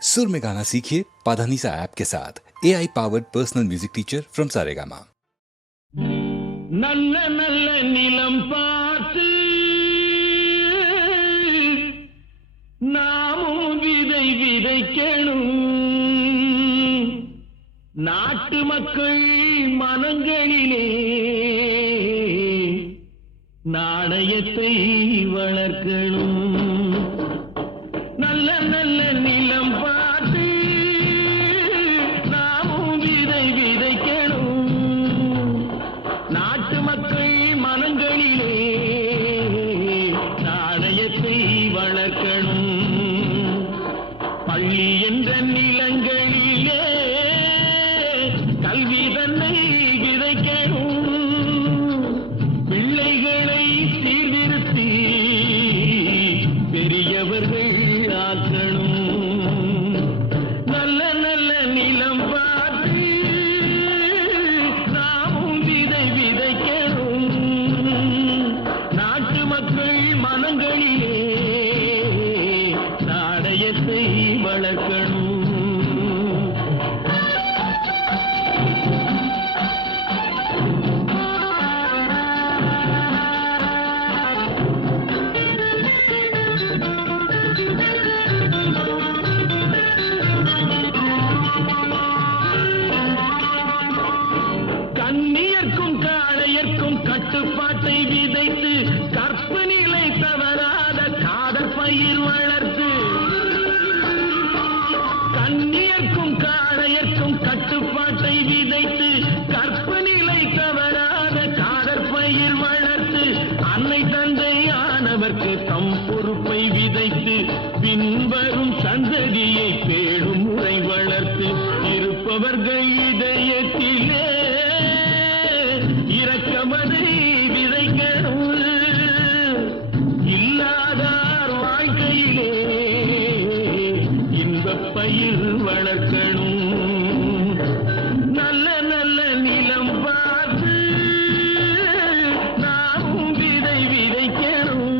सुर में गाना सीखिए पाधानीसा ऐप के साथ AI powered personal music teacher from Saregama. நல்ல நல்ல நிலம் பார்த்து நாமும் விதை விதைக்கணும். நாட்டு மக்கள் மனங்களிலே நாணயத்தை வளர்க்கணும். நல்ல நல்ல நிலம் பார்த்து நாமும் விதை விதைக்கணும். நாட்டு மக்கள் மனங்களிலே நாணயத்தை வளர்க்கணும். பள்ளி என்ற நிலங்களிலே கல்வி தன்னை விதைக்கணும். பிள்ளைகளை சீர்திருத்தி பெரியவர்கள் ஆக்கணும். நல்ல நல்ல நிலம் பார்த்து நாமும் விதை விதைக்கணும். நாட்டு மக்கள் மனங்களிலே நாணயத்தை வளர்க்கணும். கண்ணியர்க்கும் காளையர்க்கும் கட்டுப்பாட்டை விதைத்து கற்பு நிலை தவறாத காதற் பயிர் வளர்த்து. கண்ணியர்க்கும் காளையர்க்கும் கட்டுப்பாட்டை விதைத்து கற்பு நிலை தவறாத காதற் பயிர் வளர்த்து. அன்னை தந்தை ஆனவர்க்கு தம் பொறுப்பை விதைத்து பின்வரும் சந்ததியை பேடும் முறை வளர்த்து. இருப்பவர்கள் இதயத்திலே இரக்கமதை விதைக்கணும். இல்லாதார் வாழ்க்கையிலே இன்பப் பயிர் வளர்க்கணும். நல்ல நல்ல நிலம் பார்த்து நாமும் விதை விதைக்கணும்.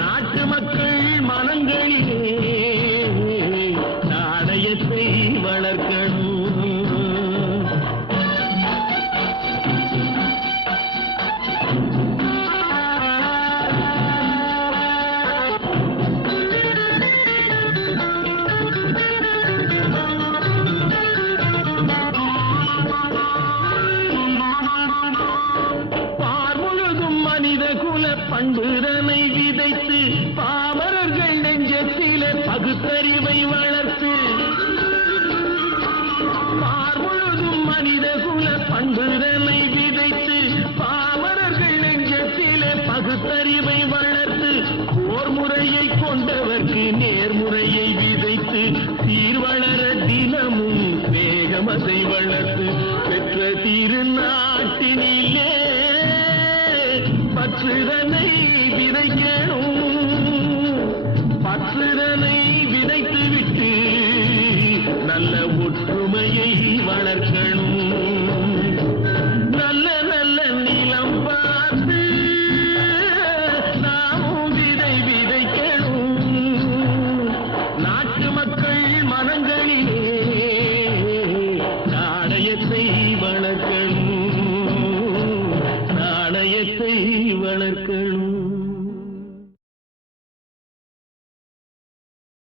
நாட்டு மக்கள் மனங்களிலே நாணயத்தை வளர்க்கணும். பார் முழுதும் மனித குல பண்புதனை விதைத்து பாமரர்கள் நெஞ்சத்திலே பகுத்தறிவை வளர்த்து. பார் முழுதும் மனித குல பண்புதனை விதைத்து பாமரர்கள் நெஞ்சத்திலே பகுத்தறிவை வளர்த்து. போர் முறையை கொண்டவர்க்கு நேர்முறையை விதைத்து சீர் வளர தினமும் வேகமதை வளர்த்து. பெற்ற திருநாட்டினிலே பற்றுதனை விதைக்கணும். பற்றுதனை விதைத்து விட்டு நல்ல ஒற்றுமையை வளர்க்கணும்.